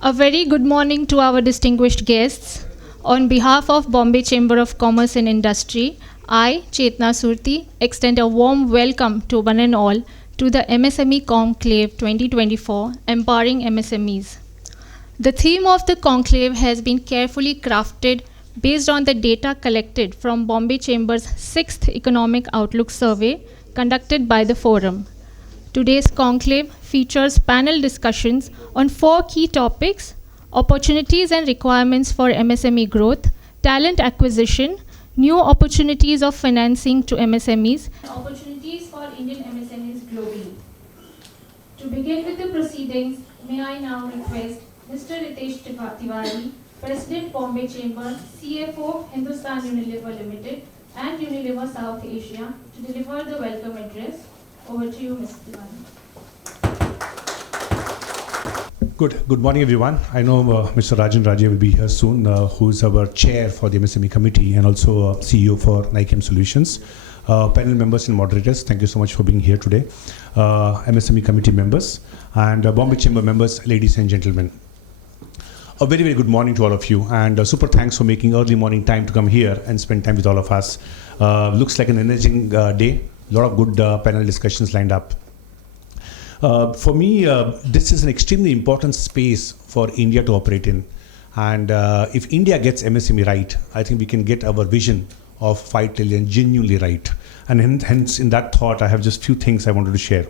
A very good morning to our distinguished guests. On behalf of Bombay Chamber of Commerce and Industry, I, Chetna Surti, extend a warm welcome to one and all to the MSME CONCLAVE 2024, Empowering MSMEs. The theme of the conclave has been carefully crafted based on the data collected from Bombay Chamber's 6th Economic Outlook Survey conducted by the forum. Today's conclave features panel discussions on 4 key topics: opportunities and requirements for MSME growth, talent acquisition, new opportunities of financing to MSMEs, and opportunities for Indian MSMEs globally. To begin with the proceedings, may I now request Mr. Ritesh Tiwari, President Bombay Chamber, CFO Hindustan Unilever Limited and Unilever South Asia, to deliver the welcome address. Over to you, Mr. Tiwari. Good morning, everyone. I know Mr. Raje will be here soon, who is our chair for the MSME committee and also CEO for Nichem Solutions. Panel members and moderators, thank you so much for being here today. MSME committee members and Bombay Chamber members, ladies and gentlemen. A very, very good morning to all of you, and super thanks for making early morning time to come here and spend time with all of us. Looks like an energizing day. A lot of good panel discussions lined up. For me, this is an extremely important space for India to operate in. And if India gets MSME right, I think we can get our vision of 5 trillion genuinely right. And hence, in that thought, I have just few things I wanted to share.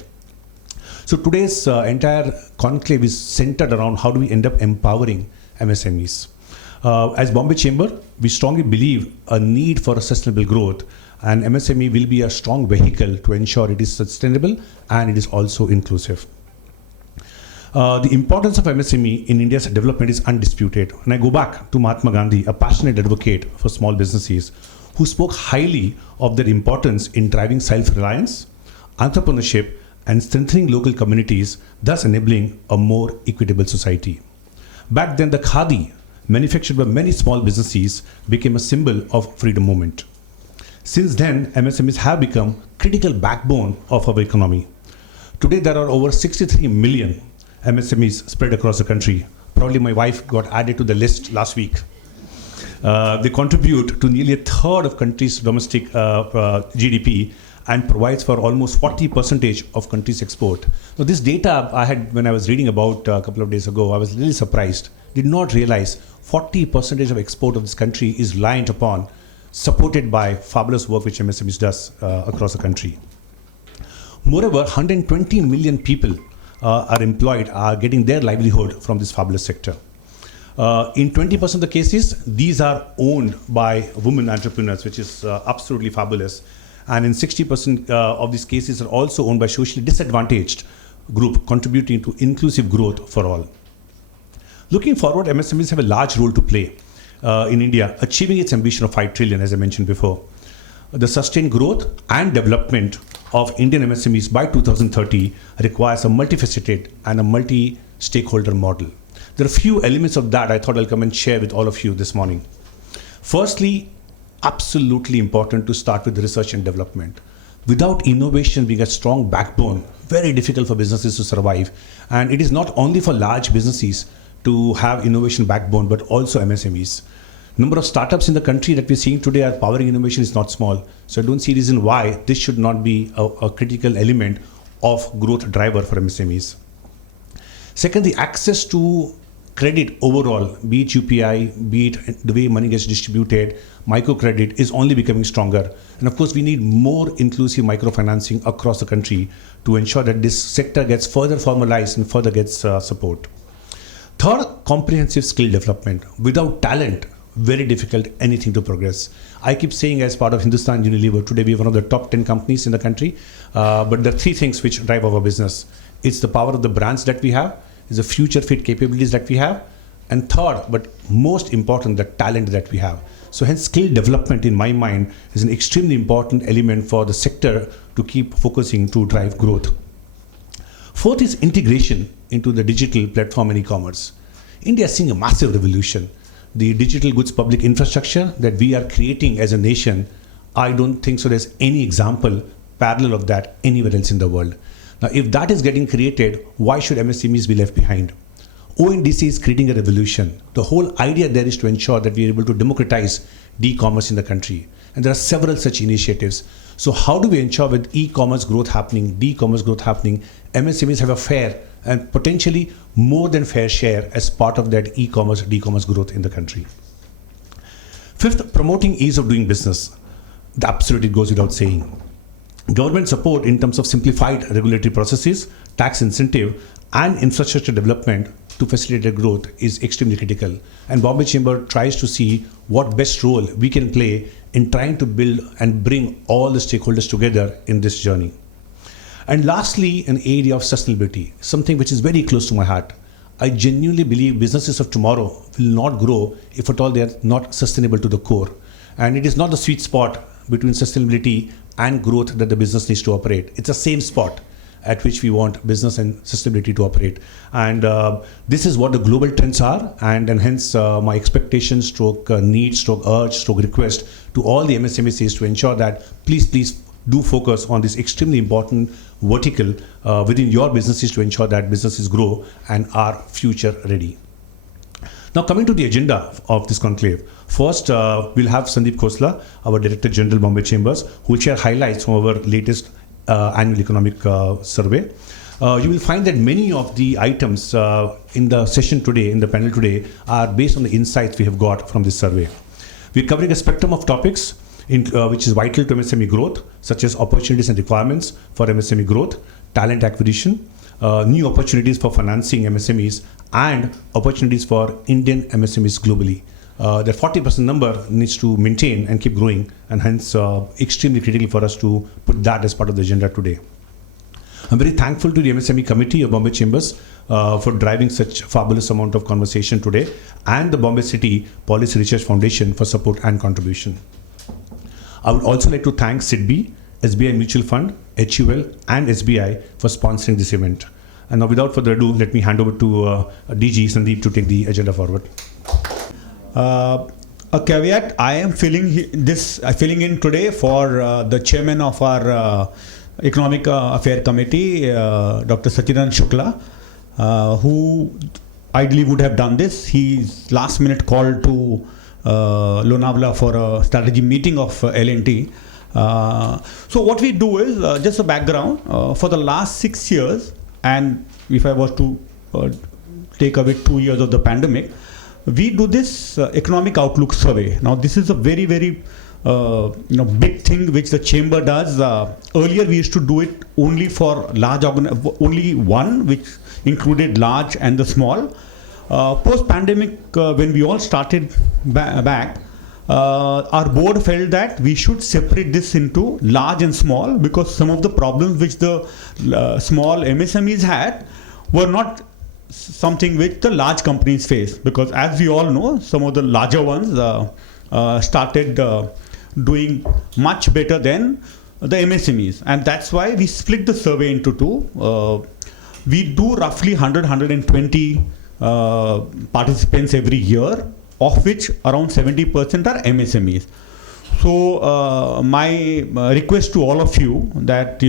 So today's entire conclave is centered around how do we end up empowering MSMEs. As Bombay Chamber, we strongly believe a need for a sustainable growth, and MSME will be a strong vehicle to ensure it is sustainable and it is also inclusive. The importance of MSME in India's development is undisputed. And I go back to Mahatma Gandhi, a passionate advocate for small businesses, who spoke highly of their importance in driving self-reliance, entrepreneurship, and strengthening local communities, thus enabling a more equitable society. Back then, the khadi, manufactured by many small businesses, became a symbol of freedom movement. Since then, MSMEs have become critical backbone of our economy. Today, there are over 63 million MSMEs spread across the country. Probably my wife got added to the list last week. They contribute to nearly a third of country's domestic GDP and provides for almost 40% of country's export. Now, this data I had when I was reading about a couple of days ago, I was really surprised. Did not realize 40% of export of this country is reliant upon, supported by fabulous work which MSMEs does across the country. Moreover, 120 million people are employed, are getting their livelihood from this fabulous sector. In 20% of the cases, these are owned by women entrepreneurs, which is absolutely fabulous. And in 60% of these cases are also owned by socially disadvantaged group, contributing to inclusive growth for all. Looking forward, MSMEs have a large role to play in India, achieving its ambition of 5 trillion, as I mentioned before. The sustained growth and development of Indian MSMEs by 2030 requires a multifaceted and a multi-stakeholder model. There are a few elements of that I thought I'll come and share with all of you this morning. Firstly, absolutely important to start with research and development. Without innovation being a strong backbone, very difficult for businesses to survive. And it is not only for large businesses to have innovation backbone, but also MSMEs. Number of startups in the country that we're seeing today are powering innovation is not small. So I don't see reason why this should not be a critical element of growth driver for MSMEs. Second, the access to credit overall, be it UPI, be it the way money gets distributed, microcredit is only becoming stronger. And of course, we need more inclusive microfinancing across the country to ensure that this sector gets further formalized and further gets support. Third, comprehensive skill development. Without talent, very difficult anything to progress. I keep saying as part of Hindustan Unilever, today we are one of the top 10 companies in the country, but there are 3 things which drive our business. It's the power of the brands that we have, is the future fit capabilities that we have, and third, but most important, the talent that we have. So hence skill development in my mind is an extremely important element for the sector to keep focusing to drive growth. Fourth is integration into the digital platform and e-commerce. India is seeing a massive revolution. The digital goods public infrastructure that we are creating as a nation, I don't think so there's any example parallel of that anywhere else in the world. Now, if that is getting created, why should MSMEs be left behind? ONDC is creating a revolution. The whole idea there is to ensure that we are able to democratize e-commerce in the country. And there are several such initiatives. So how do we ensure with e-commerce growth happening, e-commerce growth happening, MSMEs have a fair and potentially more than fair share as part of that e-commerce, e-commerce growth in the country. Fifth, promoting ease of doing business. That absolutely goes without saying. Government support in terms of simplified regulatory processes, tax incentive, and infrastructure development to facilitate growth is extremely critical. And Bombay Chamber tries to see what best role we can play in trying to build and bring all the stakeholders together in this journey. And lastly, an area of sustainability, something which is very close to my heart. I genuinely believe businesses of tomorrow will not grow if at all they are not sustainable to the core. And it is not the sweet spot between sustainability and growth that the business needs to operate. It's the same spot at which we want business and sustainability to operate. And this is what the global trends are, and hence my expectation, stroke need, stroke urge, stroke request to all the MSMEs is to ensure that please do focus on this extremely important vertical within your businesses to ensure that businesses grow and are future ready. Now coming to the agenda of this conclave, first we'll have Sandeep Khosla, our Director General Bombay Chambers, who will share highlights from our latest annual economic survey. You will find that many of the items in the session today, in the panel today, are based on the insights we have got from this survey. We're covering a spectrum of topics which is vital to MSME growth, such as opportunities and requirements for MSME growth, talent acquisition, new opportunities for financing MSMEs, and opportunities for Indian MSMEs globally. That 40% number needs to maintain and keep growing, and hence extremely critical for us to put that as part of the agenda today. I'm very thankful to the MSME committee of Bombay Chambers for driving such fabulous amount of conversation today, and the Bombay City Policy Research Foundation for support and contribution. I would also like to thank SIDBI, SBI Mutual Fund, HUL, and SBI for sponsoring this event. And now, without further ado, let me hand over to DG Sandeep to take the agenda forward. A caveat: I am filling in today for the chairman of our Economic Affair Committee, Dr. Satyanarayana Shukla, who ideally would have done this. He's last minute called to Lonavala for a strategy meeting of L&T. So what we do is, just a background, for the last 6 years, and if I was to take away 2 years of the pandemic, we do this economic outlook survey. Now this is a very, very big thing which the chamber does. Earlier we used to do it only for large only one, which included large and the small. Post-pandemic, when we all started back, our board felt that we should separate this into large and small, because some of the problems which the small MSMEs had were not something which the large companies face, because as we all know, some of the larger ones started doing much better than the MSMEs, and that's why we split the survey into two. We do roughly 100-120 participants every year, of which around 70% are MSMEs. So my request to all of you that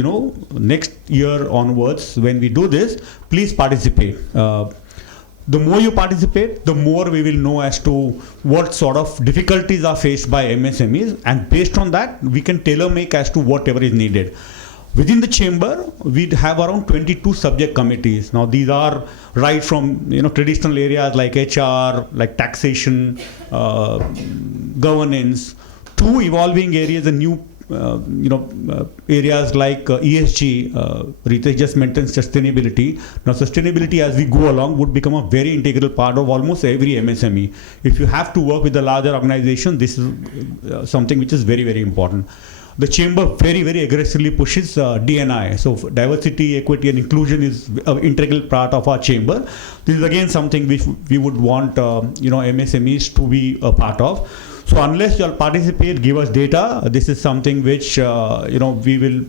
next year onwards, when we do this, please participate. The more you participate, the more we will know as to what sort of difficulties are faced by MSMEs, and based on that, we can tailor make as to whatever is needed. Within the chamber, we have around 22 subject committees. Now these are right from traditional areas like HR, like taxation, governance, to evolving areas and new areas like ESG. Ritesh just mentioned sustainability. Now sustainability, as we go along, would become a very integral part of almost every MSME. If you have to work with a larger organization, this is something which is very, very important. The chamber very, very aggressively pushes D&I. So diversity, equity and inclusion is an integral part of our chamber. This is again something which we would want MSMEs to be a part of. So unless you all participate, give us data, this is something which we will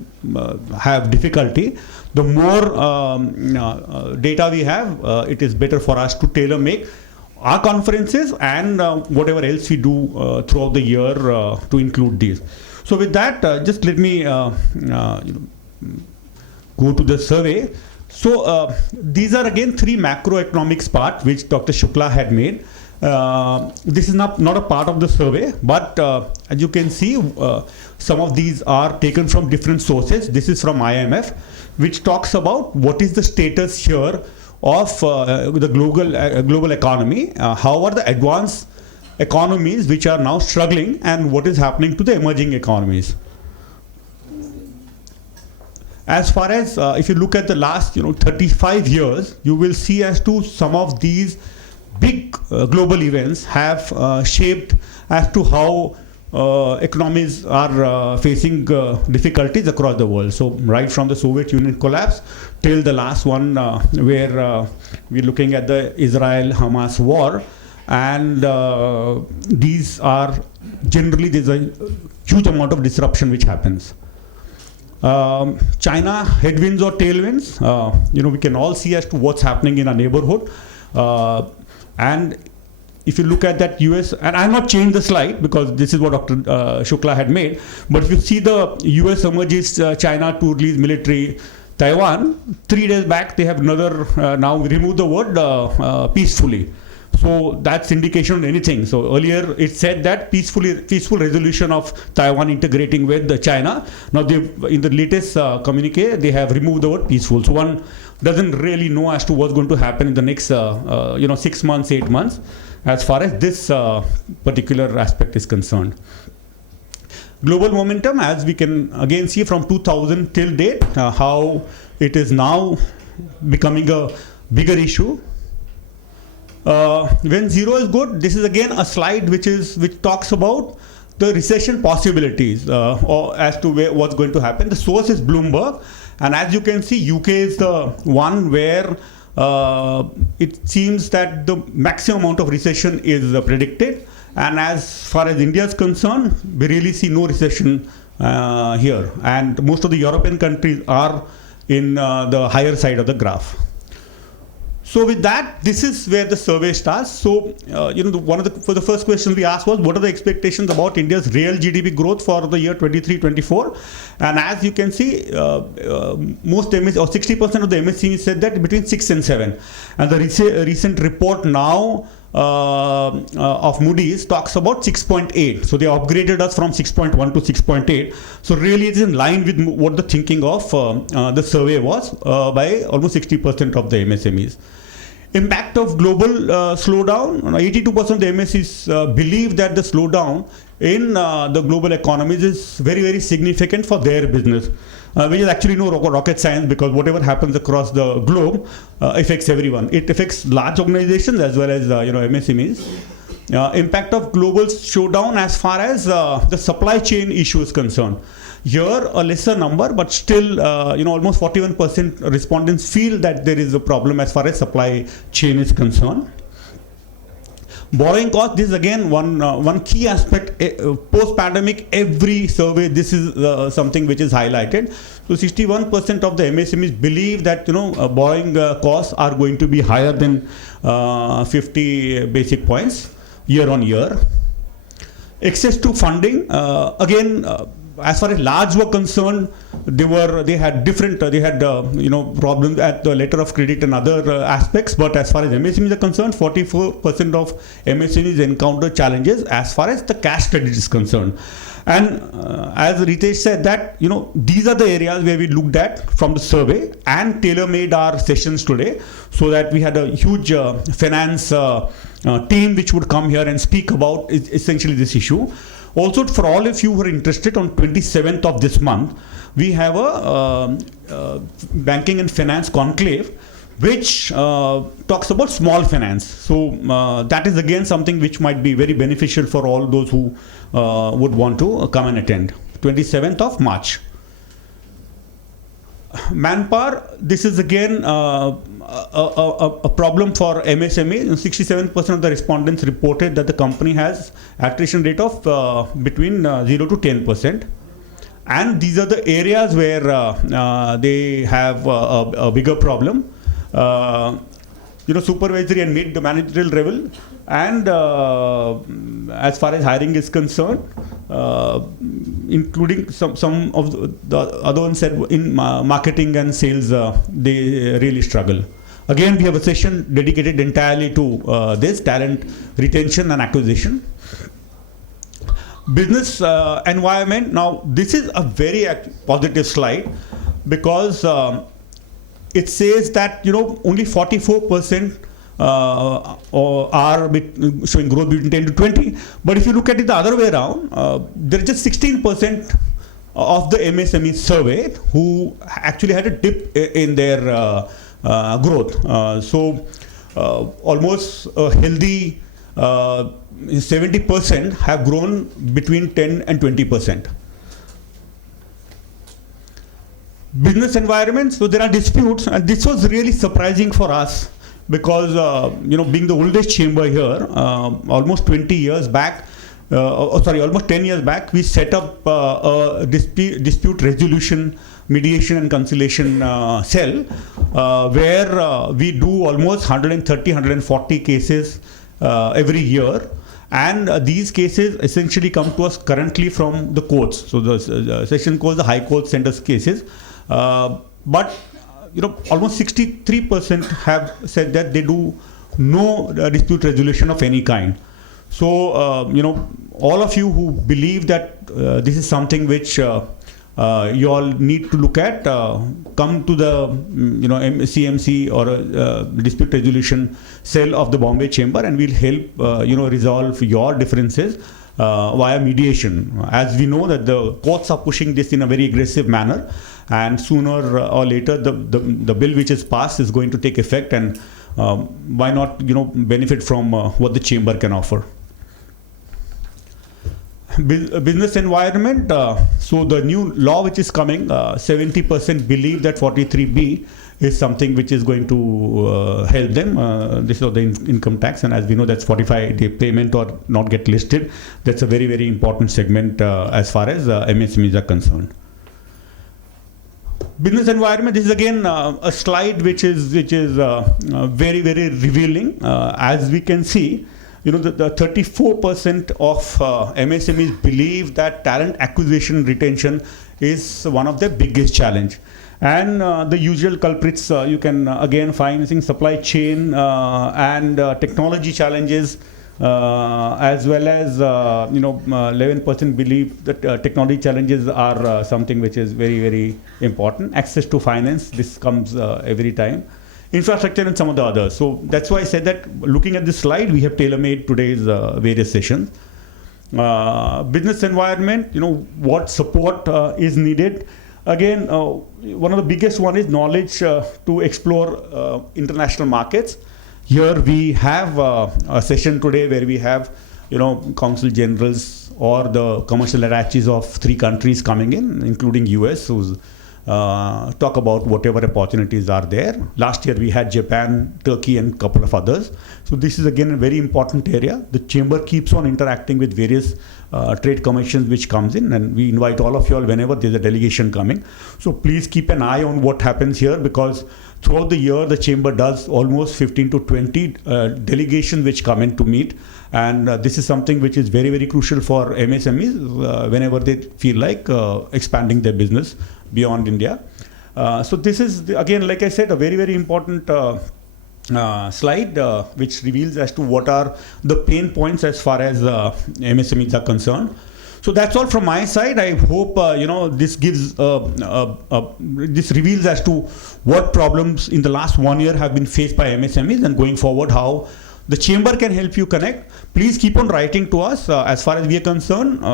have difficulty. The more data we have, it is better for us to tailor make our conferences and whatever else we do throughout the year to include these. So with that, just let me go to the survey. So these are again three macroeconomics part which Dr. Shukla had made. This is not a part of the survey, but as you can see, some of these are taken from different sources. This is from IMF, which talks about what is the status here of the global economy, how are the advanced economies which are now struggling, and what is happening to the emerging economies. As far as if you look at the last 35 years, you will see as to some of these big global events have shaped as to how economies are facing difficulties across the world. So right from the Soviet Union collapse till the last one where we're looking at the Israel-Hamas war, and these are generally, there's a huge amount of disruption which happens. China, headwinds or tailwinds, we can all see as to what's happening in our neighborhood. And if you look at that US, and I have not changed the slide because this is what Dr. Shukla had made, but if you see the US emerges China to release military Taiwan, 3 days back they have another, now removed the word peacefully. So that's indication of anything. So earlier it said that peaceful resolution of Taiwan integrating with China. Now in the latest communique, they have removed the word peaceful. So one doesn't really know as to what's going to happen in the next 6 months, 8 months, as far as this particular aspect is concerned. Global momentum, as we can again see from 2000 till date, how it is now becoming a bigger issue. When zero is good, this is again a slide which talks about the recession possibilities or as to what's going to happen. The source is Bloomberg, and as you can see, UK is the one where it seems that the maximum amount of recession is predicted, and as far as India is concerned, we really see no recession here, and most of the European countries are in the higher side of the graph. So with that, this is where the survey starts. So, for the first question we asked was, what are the expectations about India's real GDP growth for the year 23-24? And as you can see, most 60% of the MSMEs said that between 6 and 7. And the recent report now of Moody's talks about 6.8. So they upgraded us from 6.1 to 6.8. So really it's in line with what the thinking of the survey was by almost 60% of the MSMEs. Impact of global slowdown, 82% of the MSMEs believe that the slowdown in the global economies is very, very significant for their business, which is actually no rocket science, because whatever happens across the globe affects everyone. It affects large organizations as well as MSMEs. Impact of global slowdown as far as the supply chain issue is concerned. Here a lesser number, but still almost 41% respondents feel that there is a problem as far as supply chain is concerned. Borrowing cost, this is again one key aspect. Post-pandemic, every survey, this is something which is highlighted. So 61% of the MSMEs believe that borrowing costs are going to be higher than 50 basic points year on year. Access to funding, again. As far as large were concerned, they had problems at the letter of credit and other aspects. But as far as MSMEs are concerned, 44% of MSMEs encounter challenges as far as the cash credit is concerned. And as Ritesh said that these are the areas where we looked at from the survey and tailor-made our sessions today, so that we had a huge finance team which would come here and speak about essentially this issue. Also, for all of you who are interested, on 27th of this month, we have a banking and finance conclave, which talks about small finance. So that is again something which might be very beneficial for all those who would want to come and attend. 27th of March. Manpower, this is again a problem for MSME. 67% of the respondents reported that the company has attrition rate of between 0 to 10%. And these are the areas where they have a bigger problem. supervisory and mid managerial level, and as far as hiring is concerned, including some of the other ones said in marketing and sales, they really struggle. Again, we have a session dedicated entirely to this talent retention and acquisition. Business environment. Now, this is a very positive slide because it says that only 44% are showing growth between 10 to 20. But if you look at it the other way around, there is just 16% of the MSME surveyed who actually had a dip in their growth. So almost a healthy 70% have grown between 10 and 20%. Business environment, so there are disputes, and this was really surprising for us because being the oldest chamber here, almost 20 years back, almost 10 years back, we set up a dispute resolution, mediation and conciliation cell where we do almost 130, 140 cases every year. And these cases essentially come to us currently from the courts. So the session courts, the high court send us cases. But almost 63% have said that they do no dispute resolution of any kind. So all of you who believe that this is something which you all need to look at, come to the CMC or dispute resolution cell of the Bombay Chamber, and we'll help resolve your differences via mediation. As we know that the courts are pushing this in a very aggressive manner, and sooner or later the bill which is passed is going to take effect, and why not benefit from what the chamber can offer. Business environment, so the new law which is coming, 70% believe that 43B is something which is going to help them. This is the income tax, and as we know that's 45-day payment or not get listed. That's a very, very important segment as far as MSMEs are concerned. Business environment, this is again a slide which is very, very revealing. As we can see, the 34% of MSMEs believe that talent acquisition and retention is one of their biggest challenge. And the usual culprits you can again find in supply chain and technology challenges, as well as 11% believe that technology challenges are something which is very, very important. Access to finance, this comes every time. Infrastructure and some of the others. So that's why I said that looking at this slide, we have tailor-made today's various sessions. Business environment, what support is needed. Again, one of the biggest one is knowledge to explore international markets. Here we have a session today where we have, consul generals or the commercial attaches of 3 countries coming in, including US, who's talk about whatever opportunities are there. Last year we had Japan, Turkey and a couple of others. So this is again a very important area. The chamber keeps on interacting with various trade commissions which comes in, and we invite all of you all whenever there's a delegation coming. So please keep an eye on what happens here, because throughout the year the chamber does almost 15 to 20 delegations which come in to meet, and this is something which is very, very crucial for MSMEs whenever they feel like expanding their business beyond India. So this is again, like I said, a very, very important slide which reveals as to what are the pain points as far as MSMEs are concerned. So that's all from my side. I hope this gives this reveals as to what problems in the last 1 year have been faced by MSMEs, and going forward how the chamber can help you connect. Please keep on writing to us. As far as we are concerned,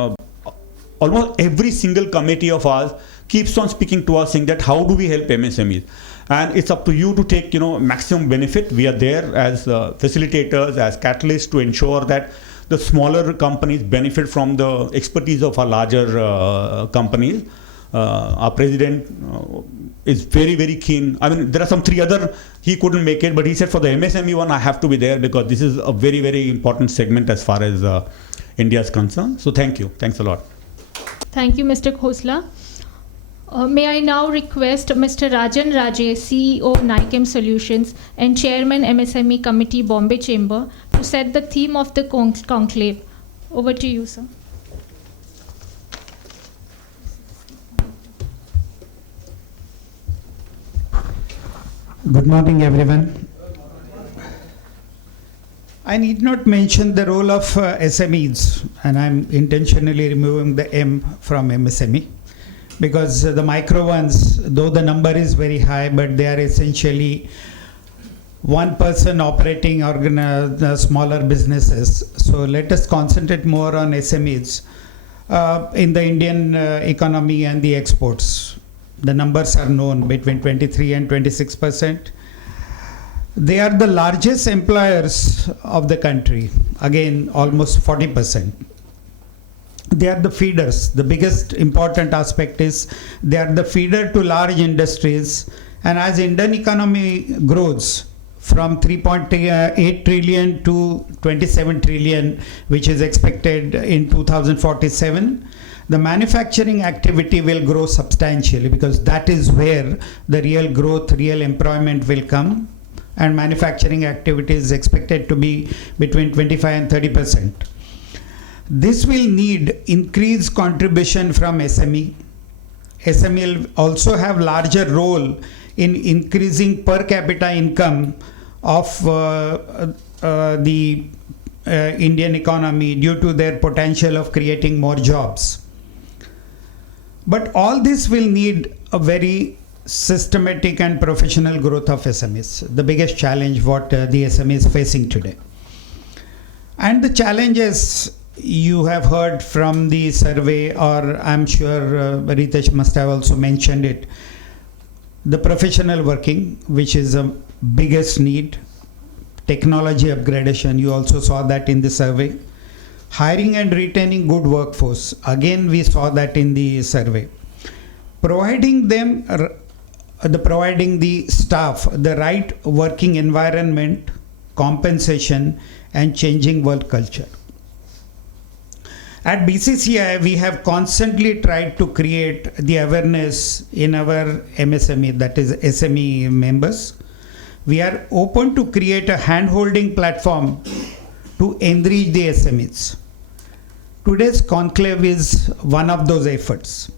almost every single committee of ours keeps on speaking to us saying that how do we help MSMEs, and it's up to you to take maximum benefit. We are there as facilitators, as catalysts to ensure that the smaller companies benefit from the expertise of our larger companies. Our president is very, very keen. I mean, there are some 3 other, he couldn't make it, but he said for the MSME one, I have to be there because this is a very, very important segment as far as India is concerned. So thank you. Thanks a lot. Thank you, Mr. Khosla. May I now request Mr. Rajan Raje, CEO of Nichem Solutions and Chairman MSME Committee, Bombay Chamber, to set the theme of the conclave. Over to you, sir. Good morning, everyone. I need not mention the role of SMEs, and I'm intentionally removing the M from MSME, because the micro ones, though the number is very high, but they are essentially one person operating smaller businesses. So let us concentrate more on SMEs in the Indian economy and the exports. The numbers are known, between 23 and 26%. They are the largest employers of the country, again almost 40%. They are the feeders. The biggest important aspect is they are the feeder to large industries, and as Indian economy grows from 3.8 trillion to 27 trillion, which is expected in 2047, the manufacturing activity will grow substantially, because that is where the real growth, real employment will come. And manufacturing activity is expected to be between 25 and 30%. This will need increased contribution from SME. SME will also have larger role in increasing per capita income of the Indian economy due to their potential of creating more jobs. But all this will need a very systematic and professional growth of SMEs, the biggest challenge what the SME is facing today. And the challenges you have heard from the survey, or I'm sure Ritesh must have also mentioned it, the professional working, which is the biggest need, technology upgradation, you also saw that in the survey, hiring and retaining good workforce, again we saw that in the survey, providing the staff the right working environment, compensation, and changing work culture. At BCCI, we have constantly tried to create the awareness in our MSME, that is SME members. We are open to create a hand-holding platform to enrich the SMEs. Today's conclave is one of those efforts.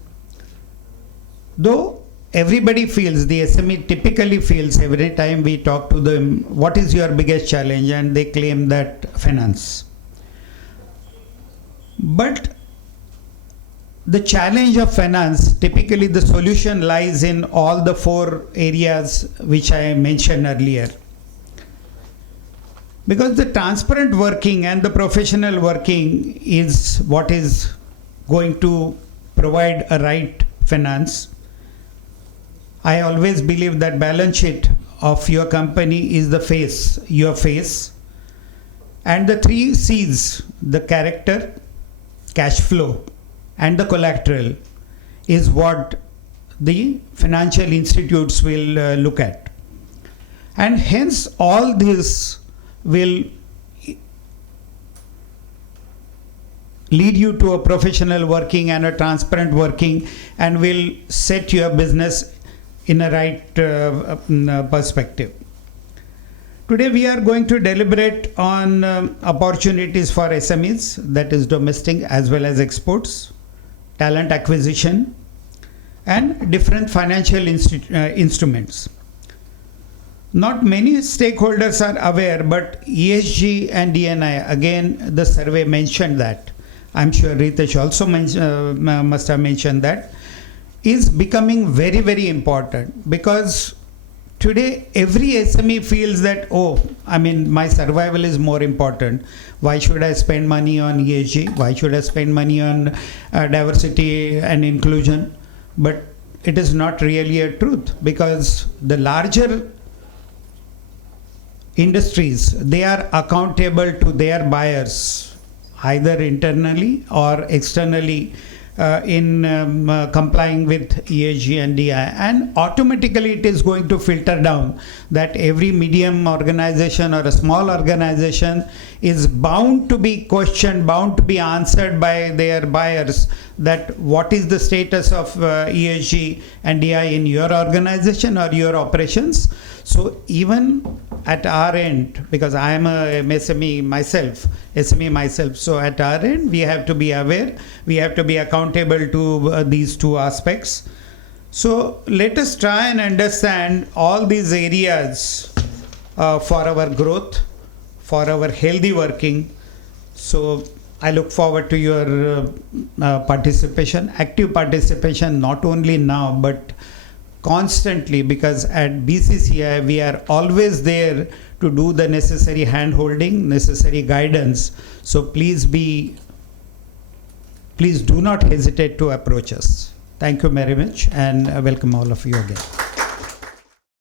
Though everybody feels, the SME typically feels every time we talk to them, what is your biggest challenge? And they claim that finance. But the challenge of finance, typically the solution lies in all the 4 areas which I mentioned earlier. Because the transparent working and the professional working is what is going to provide a right finance. I always believe that balance sheet of your company is the face, your face. And the 3 C's, the character, cash flow, and the collateral, is what the financial institutes will look at. And hence all this will lead you to a professional working and a transparent working, and will set your business in a right perspective. Today we are going to deliberate on opportunities for SMEs, that is domestic as well as exports, talent acquisition, and different financial instruments. Not many stakeholders are aware, but ESG and D&I, again the survey mentioned that. I'm sure Ritesh also must have mentioned that, is becoming very, very important, because today every SME feels that, oh, I mean, my survival is more important. Why should I spend money on ESG? Why should I spend money on diversity and inclusion? But it is not really a truth, because the larger industries, they are accountable to their buyers, either internally or externally, in complying with ESG and DI, and automatically it is going to filter down that every medium organization or a small organization is bound to be questioned, bound to be answered by their buyers, that what is the status of ESG and DI in your organization or your operations. So even at our end, because I am a SME myself, so at our end we have to be aware, we have to be accountable to these two aspects. So let us try and understand all these areas for our growth, for our healthy working. So I look forward to your participation, active participation, not only now but constantly, because at BCCI we are always there to do the necessary hand-holding, necessary guidance. So please do not hesitate to approach us. Thank you very much, and welcome all of you again.